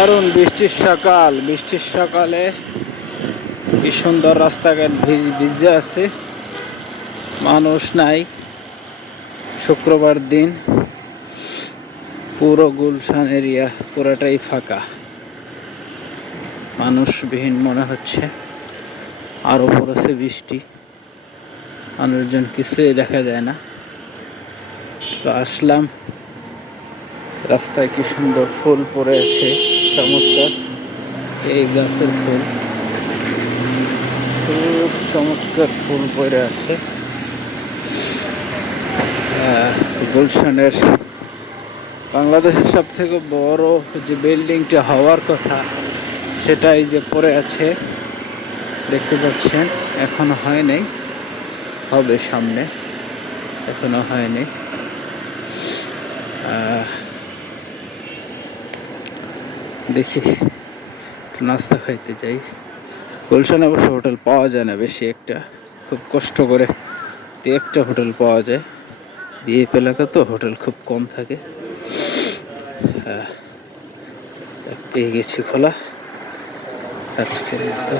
দারুণ বৃষ্টির সকাল, বৃষ্টির সকালে কি সুন্দর রাস্তাঘাট ভিজে আছে, মানুষ নাই। শুক্রবার দিন পুরো গুলশান এরিয়া পুরোটাই ফাঁকা, মানুষবিহীন মনে হচ্ছে। আরো পড়েছে বৃষ্টি, মানুষজন কিছুই দেখা যায় না। তো আসলাম, রাস্তায় কি সুন্দর ফুল পড়ে আছে, চমৎকার। এই গাছের ফুল, খুব চমৎকার ফুল পড়ে আছে। গুলশানের বাংলাদেশের সব থেকে বড় যে বিল্ডিংটা হওয়ার কথা, সেটাই যে পড়ে আছে দেখতে পাচ্ছেন। এখনো হয় নাই, হবে সামনে, এখনো হয়নি। দেখি নাস্তা খাইতে যাই। গুলশানে অবশ্য হোটেল পাওয়া যায় না বেশি একটা, খুব কষ্ট করে একটা হোটেল পাওয়া যায়। বিএপি এলাকা তো হোটেল খুব কম থাকে। পেয়ে গেছি খোলা আজকের মতো।